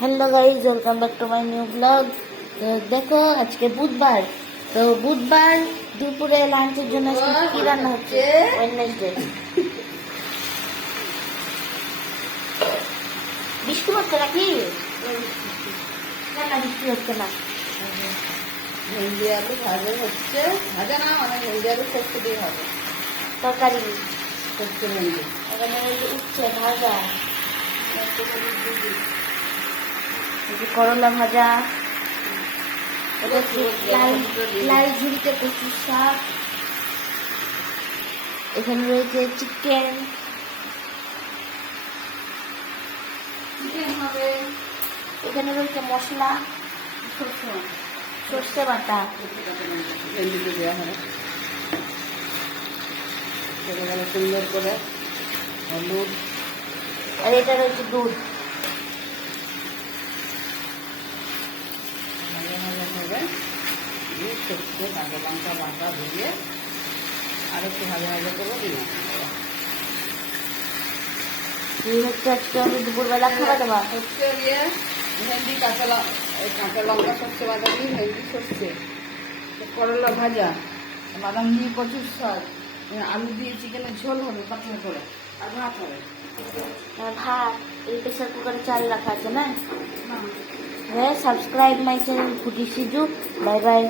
Hello guys, welcome back to my new blog. তো দেখো, আজকে বুধবার। তো বুধবার দুপুরে লাঞ্চের জন্য আজকে কি রান্না হচ্ছে? ওয়েডনেসডে। বৃষ্টি হচ্ছে নাকি? না, বৃষ্টি হচ্ছে না। ভেন্ডি আলু ভাজা হচ্ছে, ভাজা না মানে ভেন্ডি আলু সরষে দিয়ে হবে তরকারি সরষে ভেন্ডি। এখানে ওই যে উচ্ছে ভাজা, এই যে করলা ভাজা, এটা হচ্ছে লাল ঝুড়িতে কচুর শাক, এখানে রয়েছে চিকেন, চিকেন হবে, এখানে রয়েছে মশলা, সর্ষে বাটা, ভেন্ডিতে দেওয়া হবে। সেটা গেলে সুন্দর করে হলুদ, আর এটা রয়েছে দুধ। ভাজা ভাজা হবে, দিয়ে সরষে কাঁচা লঙ্কা বাটা দিয়ে আর একটু ভাজা ভাজা করবো দিয়ে এই হচ্ছে আজকে আমি দুপুরবেলা খাওয়া দাওয়া। সরষে দিয়ে ভেন্ডি কাঁচা লঙ্কা সরষে বাটা দিয়ে ভেন্ডি সরষে, করলা ভাজা, বাদাম দিয়ে কচুর শাক, আলু দিয়ে চিকেনের ঝোল হবে পাতলা করে, আর ভাত হবে। আর ভাত এই প্রেসার কুকারে চাল রাখা আছে না। হ্যাঁ, সাবস্ক্রাইব মাই চ্যানেল ফুটি সিজু। Bye bye.